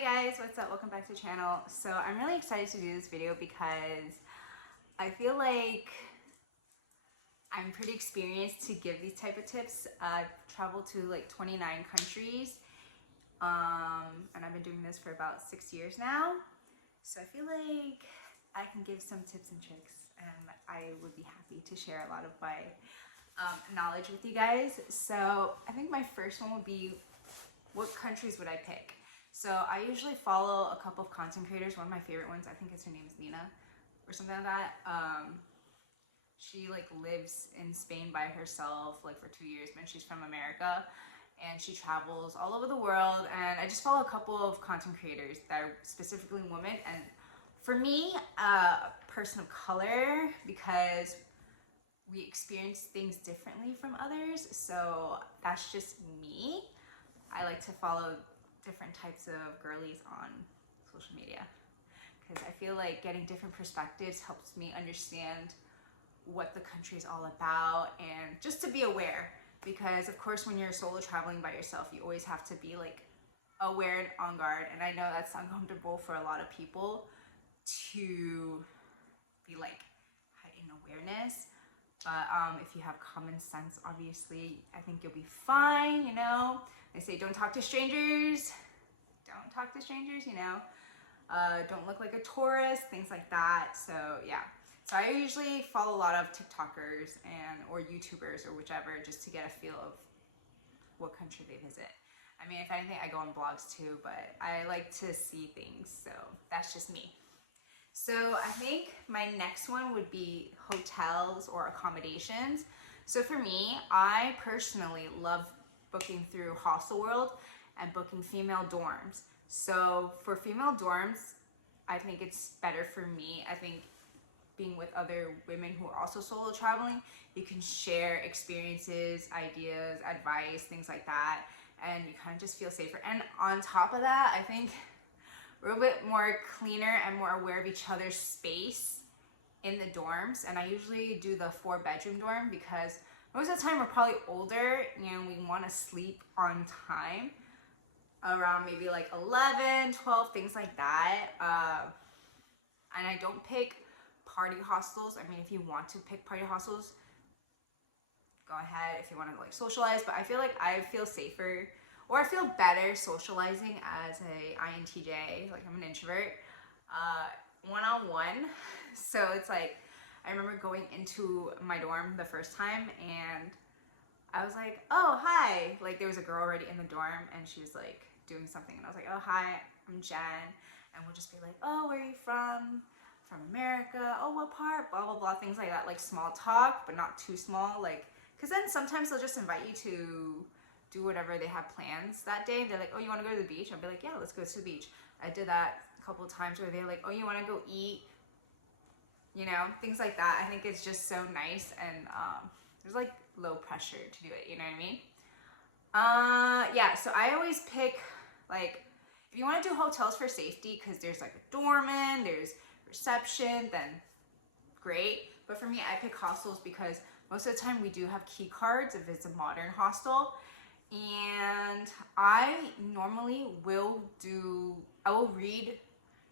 Hi guys, what's up? Welcome back to the channel. So I'm really excited to do this video because I feel like I'm pretty experienced to give these type of tips. I've traveled to like 29 countries and I've been doing this for about 6 years now. So I feel like I can give some tips and tricks and I would be happy to share a lot of my knowledge with you guys. So I think my first one would be, what countries would I pick? So I usually follow a couple of content creators. One of my favorite ones, I think her name is Nina or something like that. She like lives in Spain by herself like for 2 years, but she's from America and she travels all over the world. And I just follow a couple of content creators that are specifically women. And for me, a person of color, because we experience things differently from others. So that's just me. I like to follow different types of girlies on social media because I feel like getting different perspectives helps me understand what the country is all about and just to be aware, because of course when you're solo traveling by yourself you always have to be like aware and on guard, and I know that's uncomfortable for a lot of people to be like heightened awareness, but if you have common sense, obviously I think you'll be fine. You know, they say don't talk to strangers, don't talk to strangers, you know, don't look like a tourist, things like that. So yeah, so I usually follow a lot of TikTokers and or YouTubers or whichever, just to get a feel of what country they visit. I mean, if anything, I go on blogs too, but I like to see things, so that's just me. So I think my next one would be hotels or accommodations. So for me, I personally love booking through Hostel World and booking female dorms. So for female dorms, I think it's better for me. I think being with other women who are also solo traveling, you can share experiences, ideas, advice, things like that, and you kind of just feel safer. And on top of that, I think we're a bit more cleaner and more aware of each other's space in the dorms. And I usually do the 4-bedroom dorm because most of the time we're probably older and we want to sleep on time around maybe like 11, 12, things like that. And I don't pick party hostels. I mean, if you want to pick party hostels, go ahead if you want to like socialize, but I feel like I feel safer or I feel better socializing as a INTJ, like I'm an introvert, one-on-one. So it's like, I remember going into my dorm the first time and I was like, oh, hi. Like there was a girl already in the dorm and she was like doing something and I was like, oh, hi, I'm Jen. And we'll just be like, oh, where are you from? From America. Oh, what part? Blah, blah, blah, things like that. Like small talk, but not too small. Like, cause then sometimes they'll just invite you to do whatever they have plans that day. They're like, oh, you want to go to the beach? I'll be like, yeah, let's go to the beach. I did that a couple of times where they're like, oh, you want to go eat? You know, things like that. I think it's just so nice, and there's like low pressure to do it. You know what I mean? Yeah. So I always pick like, if you want to do hotels for safety, because there's like a doorman, there's reception, then great. But for me, I pick hostels because most of the time we do have key cards if it's a modern hostel. And I normally I will read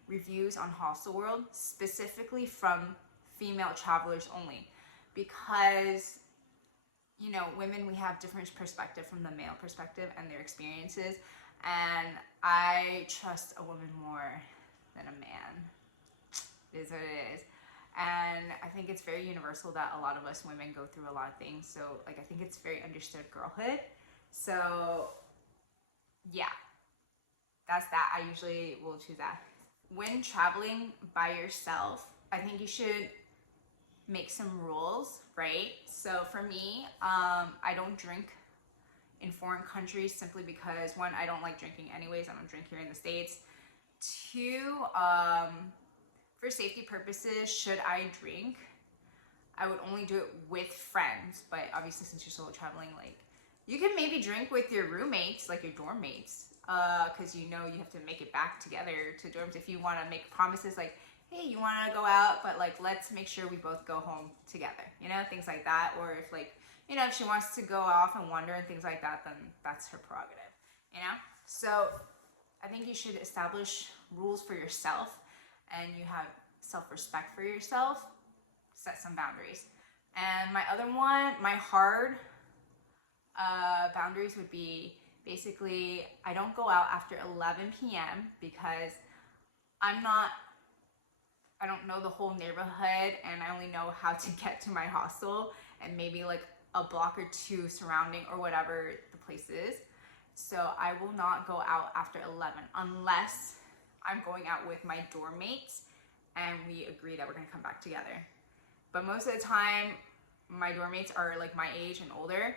reviews on Hostel World specifically from female travelers only, because you know, women, we have different perspective from the male perspective and their experiences, and I trust a woman more than a man. It is what it is. And I think it's very universal that a lot of us women go through a lot of things. So like, I think it's very understood girlhood. So yeah, that's that. I usually will choose that. When traveling by yourself, I think you should make some rules, right? So for me, I don't drink in foreign countries simply because, one, I don't like drinking anyways. I don't drink here in the States. Two, for safety purposes, should I drink, I would only do it with friends. But obviously, since you're solo traveling, like, you can maybe drink with your roommates, like your dorm mates, because you know you have to make it back together to dorms. If you want to make promises like, hey, you want to go out, but like, let's make sure we both go home together, you know, things like that. Or if like, you know, if she wants to go off and wander and things like that, then that's her prerogative, you know? So I think you should establish rules for yourself, and you have self-respect for yourself. Set some boundaries. And my other one, my hard boundaries would be basically I don't go out after 11 p.m. because I don't know the whole neighborhood, and I only know how to get to my hostel and maybe like a block or two surrounding or whatever the place is. So I will not go out after 11 unless I'm going out with my dorm mates and we agree that we're gonna come back together. But most of the time, my dorm mates are like my age and older.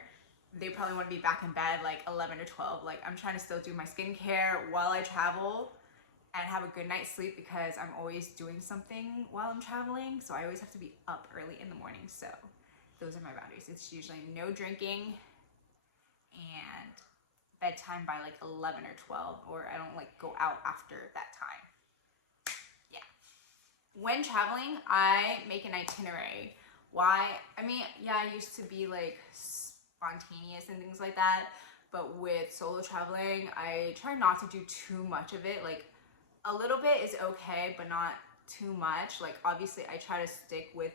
They probably want to be back in bed like 11 or 12. Like I'm trying to still do my skincare while I travel and have a good night's sleep because I'm always doing something while I'm traveling. So I always have to be up early in the morning. So those are my boundaries. It's usually no drinking and bedtime by like 11 or 12, or I don't like go out after that time. Yeah. When traveling, I make an itinerary. Why? I mean, yeah, I used to be like spontaneous and things like that, but with solo traveling, I try not to do too much of it. Like a little bit is okay, but not too much. Like obviously I try to stick with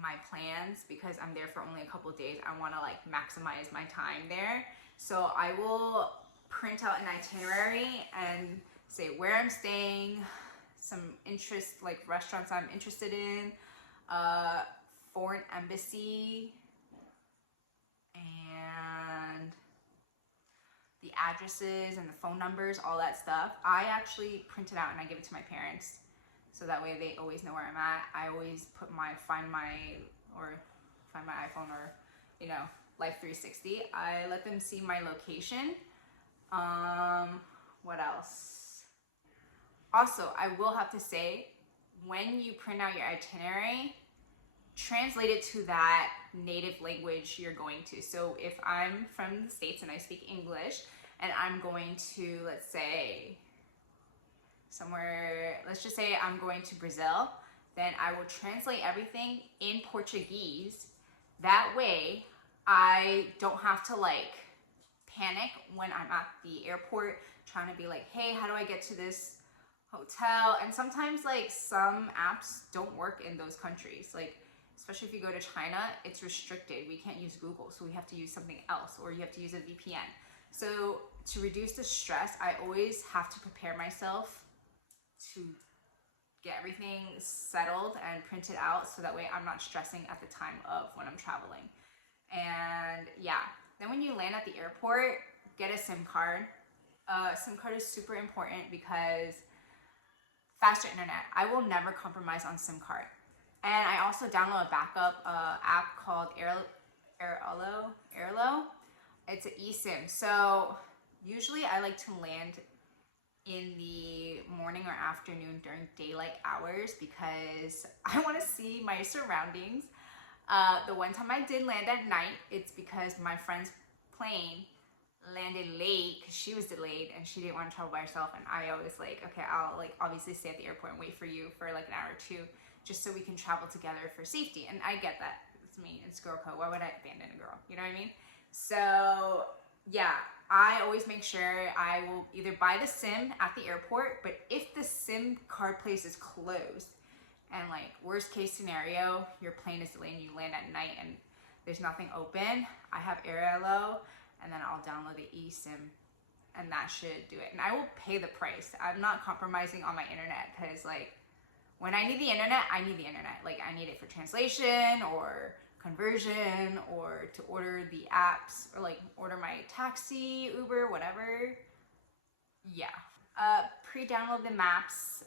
my plans because I'm there for only a couple of days. I want to like maximize my time there. So I will print out an itinerary and say where I'm staying, some interest, like restaurants I'm interested in, foreign embassy, and the addresses and the phone numbers, all that stuff. I actually print it out and I give it to my parents. So that way they always know where I'm at. I always put find my iPhone or, you know, Life 360. I let them see my location. What else? Also, I will have to say, when you print out your itinerary, translate it to that native language you're going to. So if I'm from the States and I speak English and I'm going to, let's say, somewhere, let's just say I'm going to Brazil, then I will translate everything in Portuguese. That way, I don't have to like panic when I'm at the airport trying to be like, hey, how do I get to this hotel? And sometimes like some apps don't work in those countries. Like, especially if you go to China, it's restricted. We can't use Google, so we have to use something else, or you have to use a VPN. So to reduce the stress, I always have to prepare myself to get everything settled and printed out so that way I'm not stressing at the time of when I'm traveling. And yeah, then when you land at the airport, get a SIM card. SIM card is super important because faster internet. I will never compromise on SIM card. And I also download a backup app called Airlo. It's an eSIM. So usually I like to land in the morning or afternoon during daylight hours because I want to see my surroundings. The one time I did land at night, it's because my friend's plane landed late because she was delayed and she didn't want to travel by herself. And I always like, okay, I'll like obviously stay at the airport and wait for you for like an hour or two just so we can travel together for safety. And I get that. It's me, it's girl code. Why would I abandon a girl? You know what I mean? So yeah, I always make sure I will either buy the SIM at the airport, but if the SIM card place is closed and like worst case scenario, your plane is delayed and you land at night and there's nothing open, I have Airlo and then I'll download the eSIM and that should do it. And I will pay the price. I'm not compromising on my internet because like when I need the internet, I need the internet. Like I need it for translation or conversion or to order the apps or like order my taxi, Uber, whatever. Yeah. Pre-download the maps.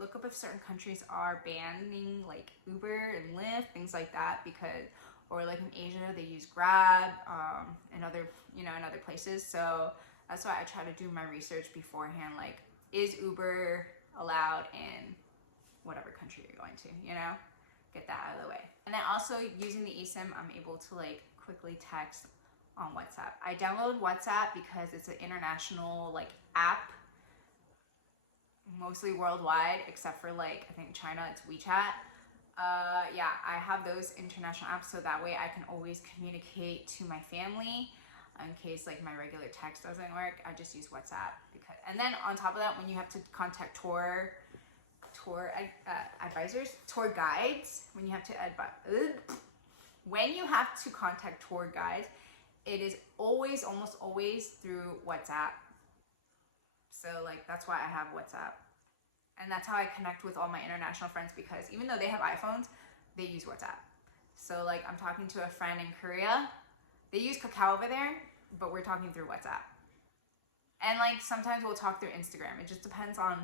Look up if certain countries are banning like Uber and Lyft, things like that, because, or like in Asia they use Grab, and other, you know, in other places. So that's why I try to do my research beforehand. Like, is Uber allowed in whatever country you're going to, you know? Get that out of the way. And then also using the eSIM, I'm able to like quickly text on WhatsApp. I download WhatsApp because it's an international like app, mostly worldwide, except for like, I think China, it's WeChat. Yeah, I have those international apps so that way I can always communicate to my family in case like my regular text doesn't work. I just use WhatsApp because And then on top of that, when you have to contact advisors, tour guides, when you have to contact tour guides, it is almost always through WhatsApp. So like that's why I have WhatsApp. And that's how I connect with all my international friends, because even though they have iPhones, they use WhatsApp. So like I'm talking to a friend in Korea, they use Kakao over there, but we're talking through WhatsApp. And like sometimes we'll talk through Instagram. It just depends on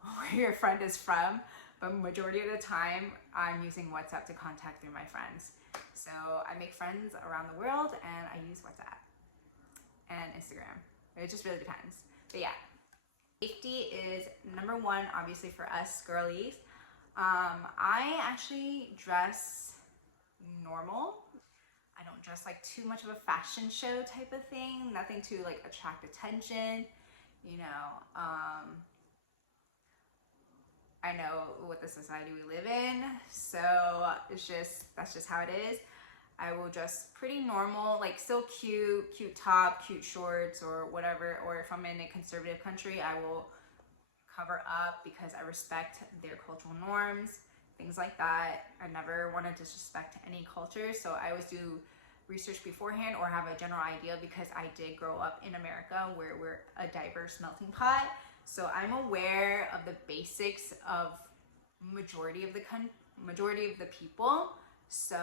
where your friend is from, but majority of the time I'm using WhatsApp to contact through my friends. So I make friends around the world and I use WhatsApp and Instagram. It just really depends. But yeah, safety is number one, obviously, for us girlies. I actually dress normal. I don't dress like too much of a fashion show type of thing. Nothing to like attract attention, you know. I know what the society we live in, so that's just how it is. I will dress pretty normal, like still cute top, cute shorts or whatever. Or if I'm in a conservative country, I will cover up because I respect their cultural norms, things like that. I never want to disrespect any culture, so I always do research beforehand or have a general idea, because I did grow up in America where we're a diverse melting pot. So I'm aware of the basics of majority of the people. So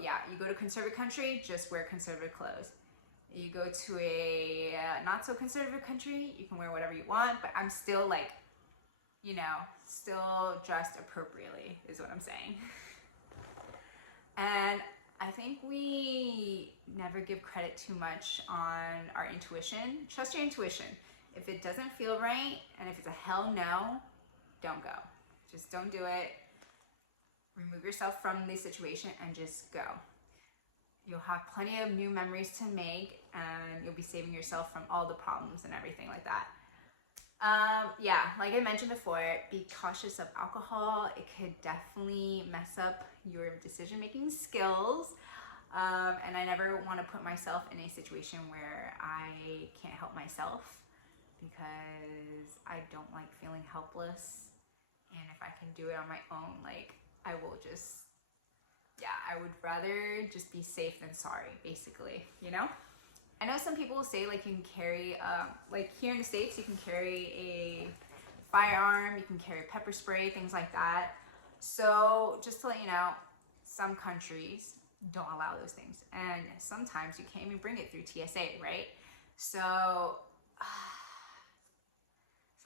yeah, you go to a conservative country, just wear conservative clothes. You go to a not so conservative country, you can wear whatever you want, but I'm still like, you know, still dressed appropriately is what I'm saying. And I think we never give credit too much on our intuition. Trust your intuition. If it doesn't feel right, and if it's a hell no, don't go. Just don't do it. Remove yourself from the situation and just go. You'll have plenty of new memories to make, and you'll be saving yourself from all the problems and everything like that. Yeah, like I mentioned before, be cautious of alcohol. It could definitely mess up your decision-making skills. And I never want to put myself in a situation where I can't help myself, because I don't like feeling helpless. And if I can do it on my own, like I will just, yeah, I would rather just be safe than sorry, basically, you know? I know some people will say like you can carry, like here in the States, you can carry a firearm, you can carry pepper spray, things like that. So just to let you know, some countries don't allow those things. And sometimes you can't even bring it through TSA, right? So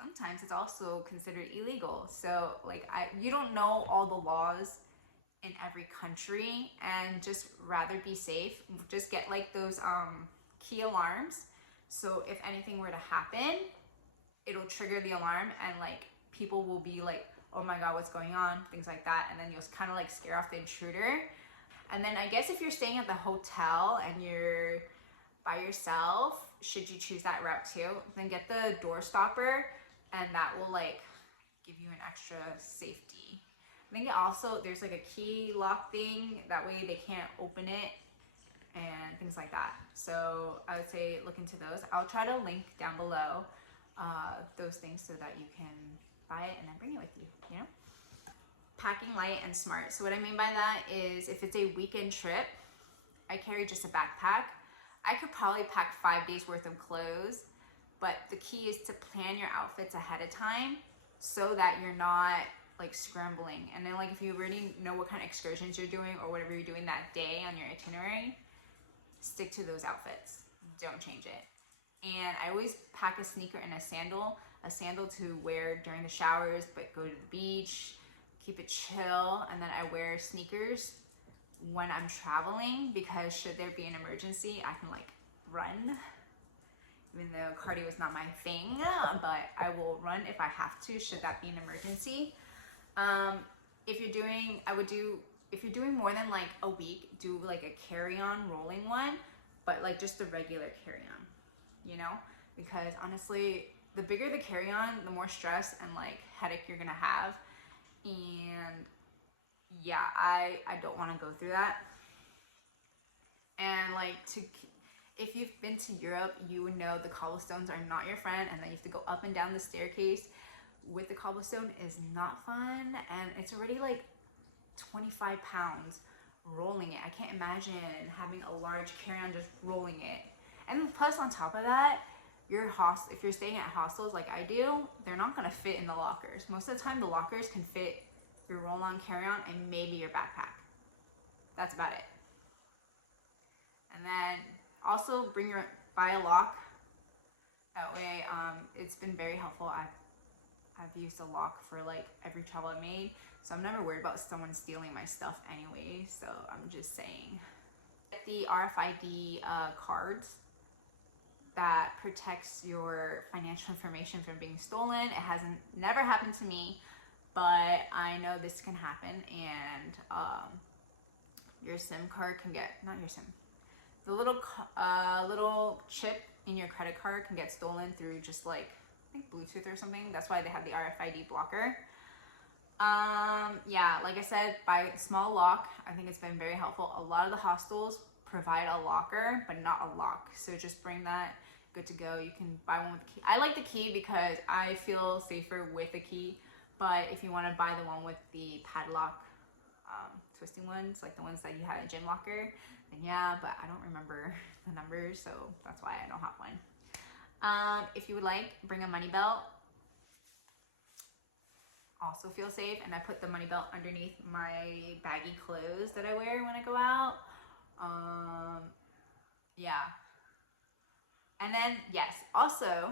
sometimes it's also considered illegal. So like you don't know all the laws in every country, and just rather be safe. Just get like those key alarms. So if anything were to happen, it'll trigger the alarm, and like people will be like, oh my God, what's going on? Things like that. And then you'll kind of like scare off the intruder. And then I guess if you're staying at the hotel and you're by yourself, should you choose that route too, then get the door stopper, and that will like give you an extra safety. I think also there's like a key lock thing, that way they can't open it and things like that. So I would say look into those. I'll try to link down below those things so that you can buy it and then bring it with you, you know? Packing light and smart. So what I mean by that is if it's a weekend trip, I carry just a backpack. I could probably pack 5 days worth of clothes, but the key is to plan your outfits ahead of time so that you're not like scrambling. And then like if you already know what kind of excursions you're doing or whatever you're doing that day on your itinerary, stick to those outfits. Don't change it. And I always pack a sneaker and a sandal to wear during the showers, but go to the beach, keep it chill. And then I wear sneakers when I'm traveling, because should there be an emergency, I can like run. Even though cardio is not my thing, but I will run if I have to, should that be an emergency. If you're doing more than like a week, do like a carry-on rolling one, but like just a regular carry-on, you know? Because honestly, the bigger the carry-on, the more stress and like headache you're gonna have. And yeah, I don't want to go through that. And like If you've been to Europe, you would know the cobblestones are not your friend, and then you have to go up and down the staircase with the cobblestone is not fun, and it's already like 25 pounds rolling it. I can't imagine having a large carry-on just rolling it. And plus on top of that, if you're staying at hostels like I do, they're not gonna fit in the lockers. Most of the time the lockers can fit your roll-on carry-on and maybe your backpack. That's about it. And then also buy a lock. That way, it's been very helpful. I've used a lock for like every travel I made, so I'm never worried about someone stealing my stuff anyway, so I'm just saying. Get the RFID cards that protects your financial information from being stolen. It hasn't never happened to me, but I know this can happen, and your SIM card can get, not your SIM, the little chip in your credit card can get stolen through just like, I think Bluetooth or something. That's why they have the RFID blocker. Yeah, like I said, buy a small lock. I think it's been very helpful. A lot of the hostels provide a locker, but not a lock. So just bring that, good to go. You can buy one with a key. I like the key because I feel safer with a key, but if you want to buy the one with the padlock, twisting ones, like the ones that you had at gym locker, then yeah, but I don't remember the numbers, so that's why I don't have one. If you would like, bring a money belt. Also feel safe, and I put the money belt underneath my baggy clothes that I wear when I go out. Yeah. And then, yes, also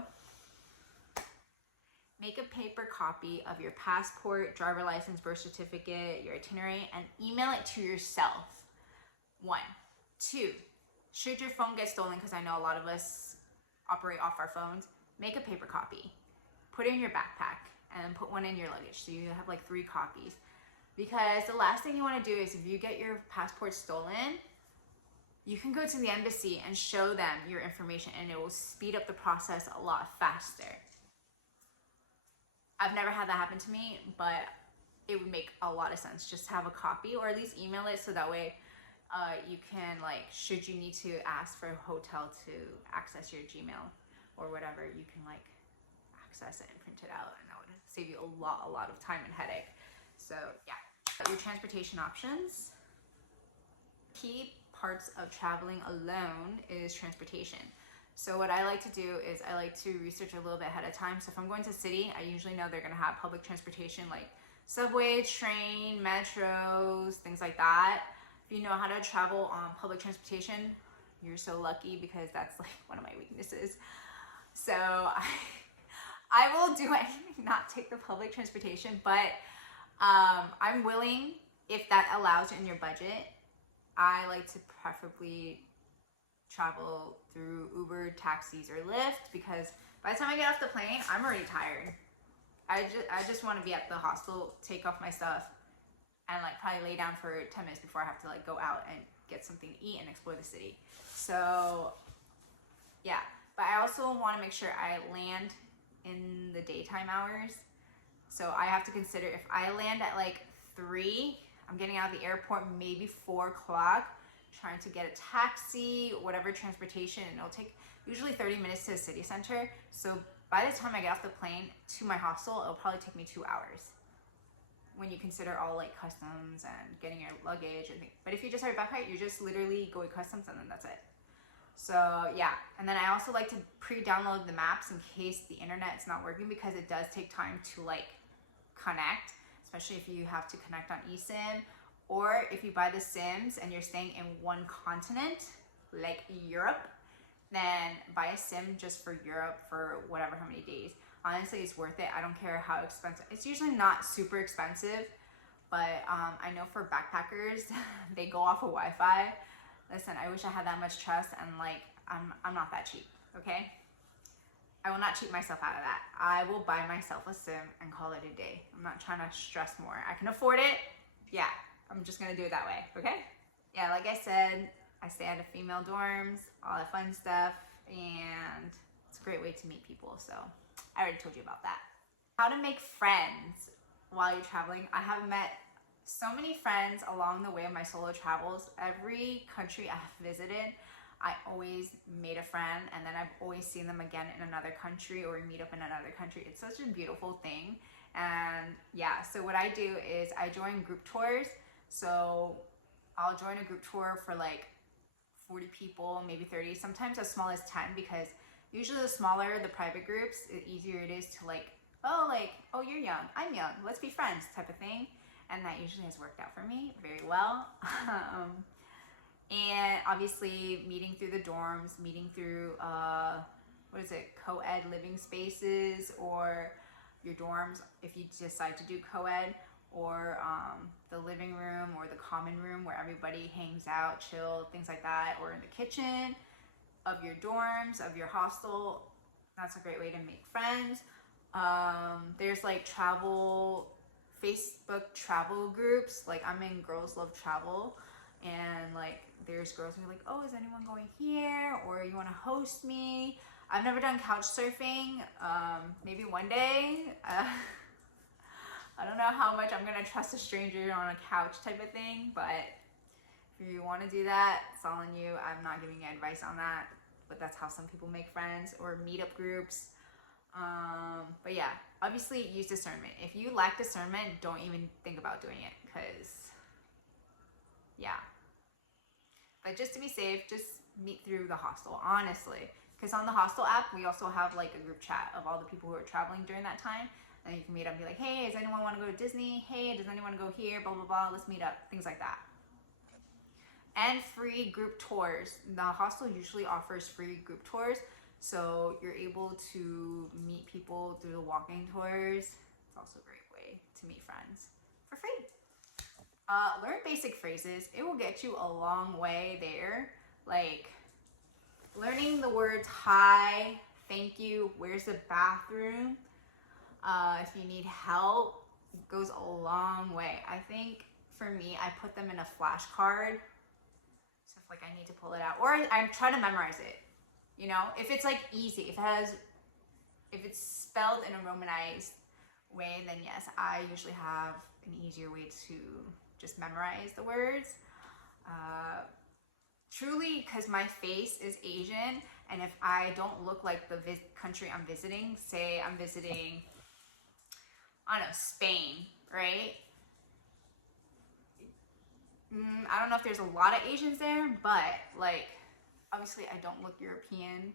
make a paper copy of your passport, driver license, birth certificate, your itinerary, and email it to yourself. 1. 2, should your phone get stolen, because I know a lot of us operate off our phones, make a paper copy. Put it in your backpack and put one in your luggage, so you have like 3 copies. Because the last thing you want to do is if you get your passport stolen, you can go to the embassy and show them your information, and it will speed up the process a lot faster. I've never had that happen to me, but it would make a lot of sense just to have a copy, or at least email it, so that way you can, like, should you need to ask for a hotel to access your Gmail or whatever, you can like access it and print it out, and that would save you a lot of time and headache. So yeah, your transportation options. Key parts of traveling alone is transportation. So what I like to do is I like to research a little bit ahead of time. So if I'm going to a city, I usually know they're gonna have public transportation like subway, train, metros, things like that. If you know how to travel on public transportation, you're so lucky, because that's like one of my weaknesses. So I will do anything not take the public transportation, but I'm willing, if that allows it in your budget. I like to preferably travel through Uber, taxis, or Lyft, because by the time I get off the plane, I'm already tired. I just want to be at the hostel, take off my stuff, and like probably lay down for 10 minutes before I have to like go out and get something to eat and explore the city. So yeah, but I also want to make sure I land in the daytime hours. So I have to consider, if I land at like 3, I'm getting out of the airport maybe 4 o'clock, trying to get a taxi, whatever transportation, and it'll take usually 30 minutes to the city center. So by the time I get off the plane to my hostel, it'll probably take me 2 hours, when you consider all like customs and getting your luggage and things. But if you just have your backpack, you just literally go with customs and then that's it. So yeah, and then I also like to pre-download the maps in case the internet's not working, because it does take time to like connect, especially if you have to connect on eSIM, or if you buy the SIMs and you're staying in one continent, like Europe, then buy a SIM just for Europe for whatever, how many days. Honestly, it's worth it. I don't care how expensive. It's usually not super expensive, but I know for backpackers, they go off of Wi-Fi. Listen, I wish I had that much trust, and like, I'm not that cheap, okay? I will not cheat myself out of that. I will buy myself a SIM and call it a day. I'm not trying to stress more. I can afford it. Yeah, I'm just gonna do it that way, okay? Yeah, like I said, I stay at a female dorms, all that fun stuff, and it's a great way to meet people, so I already told you about that. How to make friends while you're traveling. I have met so many friends along the way of my solo travels. Every country I have visited, I always made a friend, and then I've always seen them again in another country or meet up in another country. It's such a beautiful thing. And yeah, so what I do is I join group tours. So I'll join a group tour for like 40 people, maybe 30, sometimes as small as 10, because usually the smaller the private groups, the easier it is to like, oh, you're young, I'm young, let's be friends type of thing. And that usually has worked out for me very well. And obviously meeting through the dorms, meeting through, co-ed living spaces, or your dorms if you decide to do co-ed, or the living room or the common room where everybody hangs out, chill, things like that, or in the kitchen of your dorms, of your hostel. That's a great way to make friends. There's like Facebook travel groups. Like I'm in Girls Love Travel, and like there's girls who are like, oh, is anyone going here, or you want to host me? I've never done couch surfing. Maybe one day. I don't know how much I'm gonna trust a stranger on a couch type of thing, but if you want to do that, it's all on you. I'm not giving you advice on that, but that's how some people make friends, or meetup groups. But yeah, obviously use discernment. If you lack discernment, don't even think about doing it, because yeah. But just to be safe, just meet through the hostel, honestly. Because on the hostel app, we also have like a group chat of all the people who are traveling during that time. And you can meet up and be like, hey, does anyone want to go to Disney? Hey, does anyone want to go here? Blah, blah, blah. Let's meet up. Things like that. And free group tours. The hostel usually offers free group tours. So you're able to meet people through the walking tours. It's also a great way to meet friends for free. Learn basic phrases. It will get you a long way there. Like learning the words hi, thank you, where's the bathroom, if you need help, goes a long way. I think for me, I put them in a flashcard. So if like I need to pull it out, or I try to memorize it. You know, if it's like easy, if it's spelled in a romanized way, then yes, I usually have an easier way to just memorize the words. Truly, because my face is Asian, and if I don't look like the country I'm visiting, say I'm visiting, I don't know, Spain, right? I don't know if there's a lot of Asians there, but like, obviously I don't look European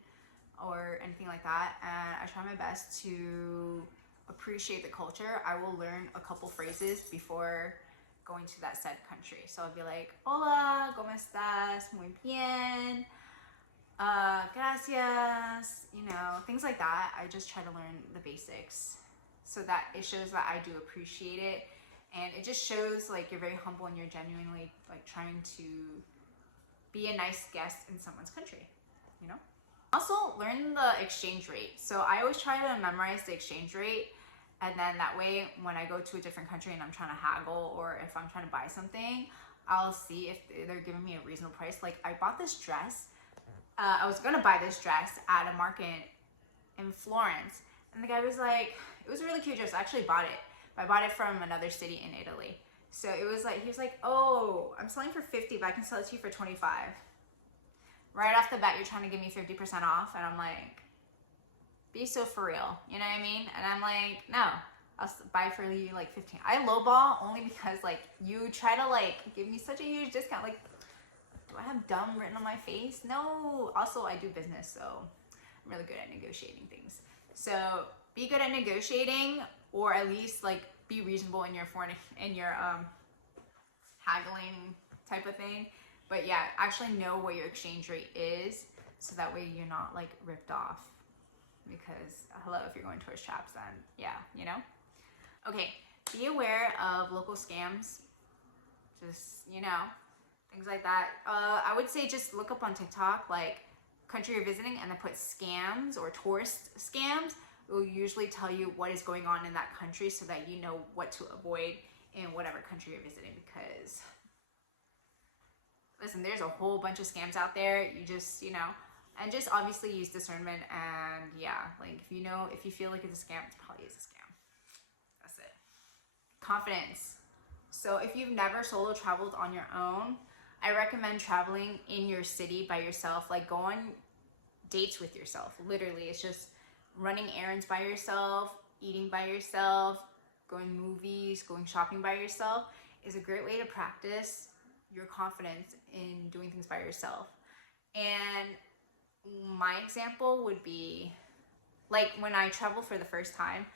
or anything like that, and I try my best to appreciate the culture. I will learn a couple phrases before going to that said country. So I'll be like, hola, ¿cómo estás? Muy bien. Gracias. You know, things like that. I just try to learn the basics so that it shows that I do appreciate it. And it just shows like you're very humble and you're genuinely like trying to be a nice guest in someone's country, you know? Also, learn the exchange rate. So I always try to memorize the exchange rate. And then that way, when I go to a different country and I'm trying to haggle, or if I'm trying to buy something, I'll see if they're giving me a reasonable price. Like I bought this dress. I was gonna buy this dress at a market in Florence. And the guy was like, it was a really cute dress. I actually bought it. But I bought it from another city in Italy. So it was like, he was like, oh, I'm selling for 50, but I can sell it to you for 25. Right off the bat, you're trying to give me 50% off. And I'm like, be so for real, you know what I mean? And I'm like, no, I'll buy for you like 15. I lowball only because like you try to like give me such a huge discount. Like, do I have dumb written on my face? No. Also, I do business, so I'm really good at negotiating things. So be good at negotiating, or at least like be reasonable in your haggling type of thing. But yeah, actually know what your exchange rate is, so that way you're not like ripped off. Because hello, if you're going tourist traps, then yeah, you know. Okay, be aware of local scams. Just, you know, things like that. I would say just look up on TikTok like country you're visiting and then put scams or tourist scams. It will usually tell you what is going on in that country, so that you know what to avoid in whatever country you're visiting. Because listen, there's a whole bunch of scams out there. You just, you know, and just obviously use discernment. And yeah, like if you feel like it's a scam, it probably is a scam. That's it. Confidence. So if you've never solo traveled on your own, I recommend traveling in your city by yourself. Like, go on dates with yourself. Literally, it's just running errands by yourself, eating by yourself, going movies, going shopping by yourself is a great way to practice your confidence in doing things by yourself. And my example would be, like, when I traveled for the first time,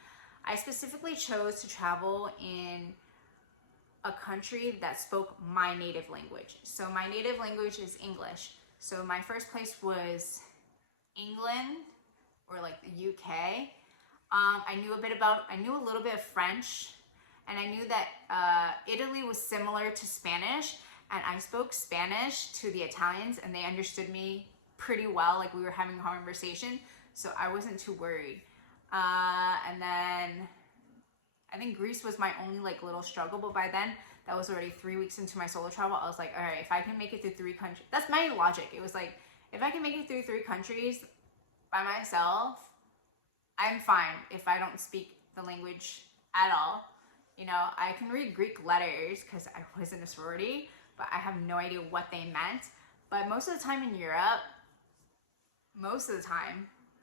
I specifically chose to travel in a country that spoke my native language. So my native language is English. So my first place was England, or like the UK. I knew a little bit of French, and I knew that Italy was similar to Spanish, and I spoke Spanish to the Italians, and they understood me pretty well. Like, we were having a conversation, so I wasn't too worried. And then I think Greece was my only like little struggle, but by then that was already 3 weeks into my solo travel. I was like, all right, if I can make it through 3 countries, that's my logic. It was like, if I can make it through 3 countries by myself, I'm fine if I don't speak the language at all. You know, I can read Greek letters because I was in a sorority, but I have no idea what they meant. But most of the time in Europe,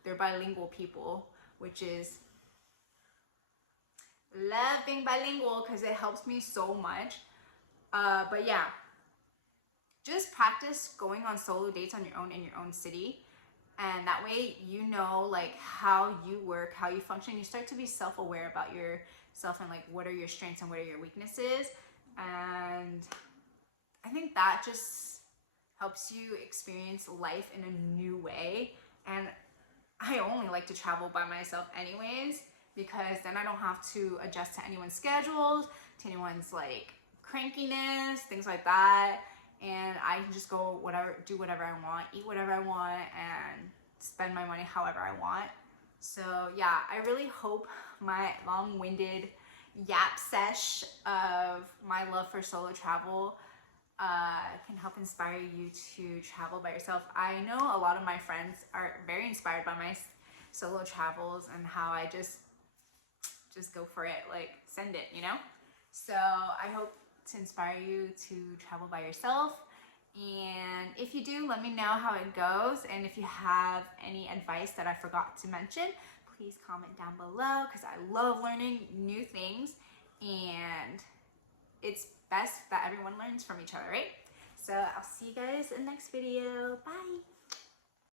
they're bilingual people, which is, love being bilingual because it helps me so much. But yeah, just practice going on solo dates on your own in your own city. And that way, you know, like, how you work, how you function. You start to be self-aware about yourself and like, what are your strengths and what are your weaknesses. And I think that just helps you experience life in a new way. And I only like to travel by myself anyways, because then I don't have to adjust to anyone's schedules, to anyone's like crankiness, things like that. And I can just go do whatever I want, eat whatever I want, and spend my money however I want. So yeah, I really hope my long-winded yap sesh of my love for solo travel can help inspire you to travel by yourself. I know a lot of my friends are very inspired by my solo travels and how I just go for it, like, send it, you know? So I hope to inspire you to travel by yourself. And if you do, let me know how it goes. And if you have any advice that I forgot to mention, please comment down below, because I love learning new things. And it's best that everyone learns from each other, right? So I'll see you guys in the next video. Bye.